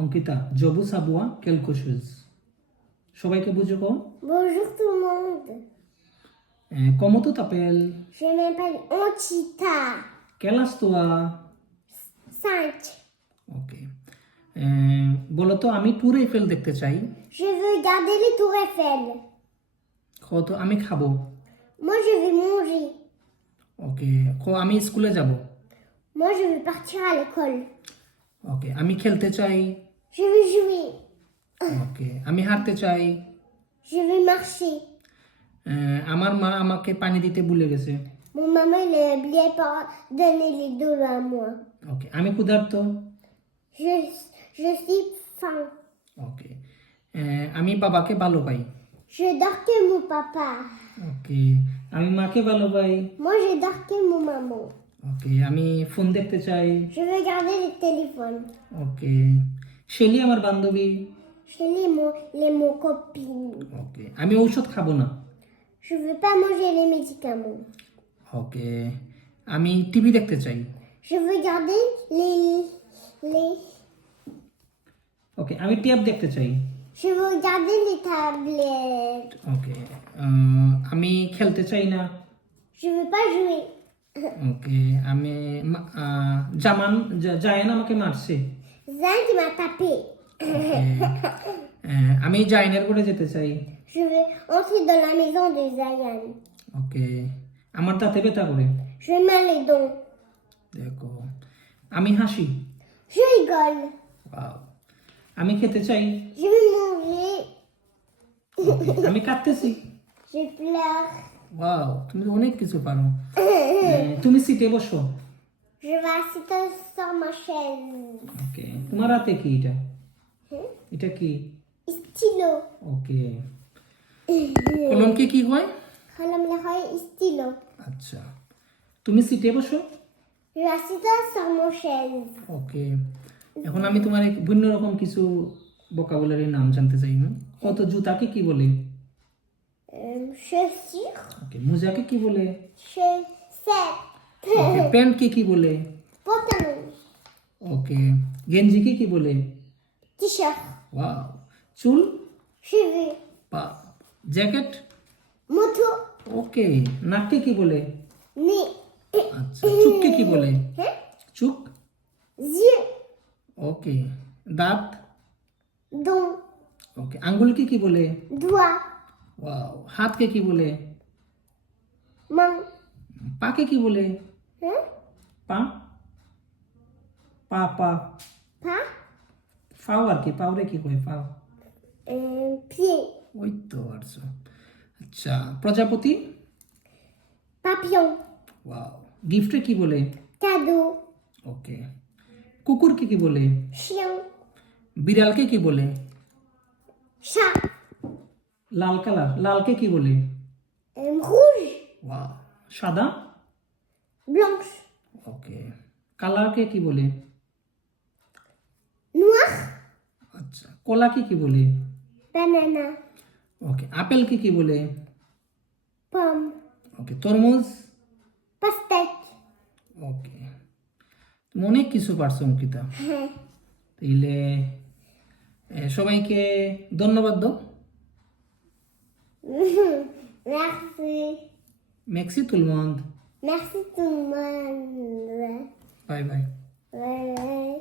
অঙ্কিতা জবু সাবুয়া কেলকোশুজ সবাইকে বুঝো কো Bonjour tout le monde. কমো তো তাপেল Je m'appelle Antita. কেলাস তোয়া 5. ওকে বলো তো আমি ট্যুর এফেল দেখতে চাই Je veux garder les tours Eiffel. কত আমি খাব Moi, je vais manger. ওকে কো আমি স্কুলে যাব Moi, je veux partir à l'école. ওকে আমি খেলতে চাই Je veux jouer. ওকে আমি হাঁটতে চাই Je veux marcher. আহ, আমার মা আমাকে পানি দিতে ভুলে গেছে Mon maman, il a oublié pas donner les dos à moi. ওকে আমি ক্ষুধার্ত Je, je suis faim. ওকে আহ, আমি বাবাকে ভালো পাই Je dors que mon papa. ওকে আমি মাকে ভালো পাই Moi, je dors que mon maman. ওকে আমি ফোন দেখতে চাই। শুধু যাদের টেলিফোন ওকে শেলি আমার বান্ধবী। শেলি মো লে মোকো ওকে আমি ঔষধ খাব না। শুধু পা মো। ওকে আমি টিভি দেখতে চাই। শুধু যাদের লে লে। ওকে আমি ট্যাব দেখতে চাই। শুধু যাদের লে ট্যাবলেট ওকে আমি খেলতে চাই না। শুধু পা শুয়ে ওকে আমি জামান জা- জায়ান আমাকে মারছে tapé. ওকে, আহ, আমি জাইনের করে যেতে চাই Je veux entrer dans la maison de Zayan. ওকে আমার দাঁতে ব্যথা করে Je mets les dents. দেখো আমি হাসি Je rigole. Wow. আমি খেতে চাই Je manger. আমি কাঁদতেছি Je pleure. ওয়াও তুমি তো অনেক কিছু পারো। তুমি সিটে বসো. ওকে তোমার রাতে কি এটা? এটা কি? Stylo. ওকে। কলমকে কি হয়? Kalam le hoy আচ্ছা। তুমি সিটে বসো। Mon chaise. ওকে। এখন আমি তোমার এক ভিন্ন রকম কিছু বোকাবুলারির নাম জানতে চাই হুম? কত জুতাকে কি বলে? ওকে মোজাকে কি বলে ওকে প্যান্ট কে কি বলে ওকে গেঞ্জি কে কি বলে চুল জ্যাকেট মুথু ওকে নাককে কি বলে আচ্ছা চুককে কি বলে চুক ওকে দাঁত ওকে আঙ্গুল কি কি বলে দুয়া ওয়াও হাতকে কি বলে Main. পাকে কি বলে Hein? পা পা পা Pas. ফাও আর কি পাওরে কি কয় পাও. ওই তো আচ্ছা আচ্ছা প্রজাপতি Papillon. ওয়াও গিফটে কি বলে Cadeau. ওকে কুকুরকে কি বলে Chien. বিড়ালকে কি বলে Chat. লাল কালার। লালকে কি বলে. সাদা. ওকে কালারকে কি বলে. আচ্ছা। কলাকে কি বলে. ওকে আপেলকে কি বলে. ওকে তরমুজ. ওকে তুমি অনেক কিছু পারছ অঙ্কিতা। তাইলে সবাইকে ধন্যবাদ দাও। Merci. Merci tout le monde. Merci tout le monde. Bye bye. Bye bye.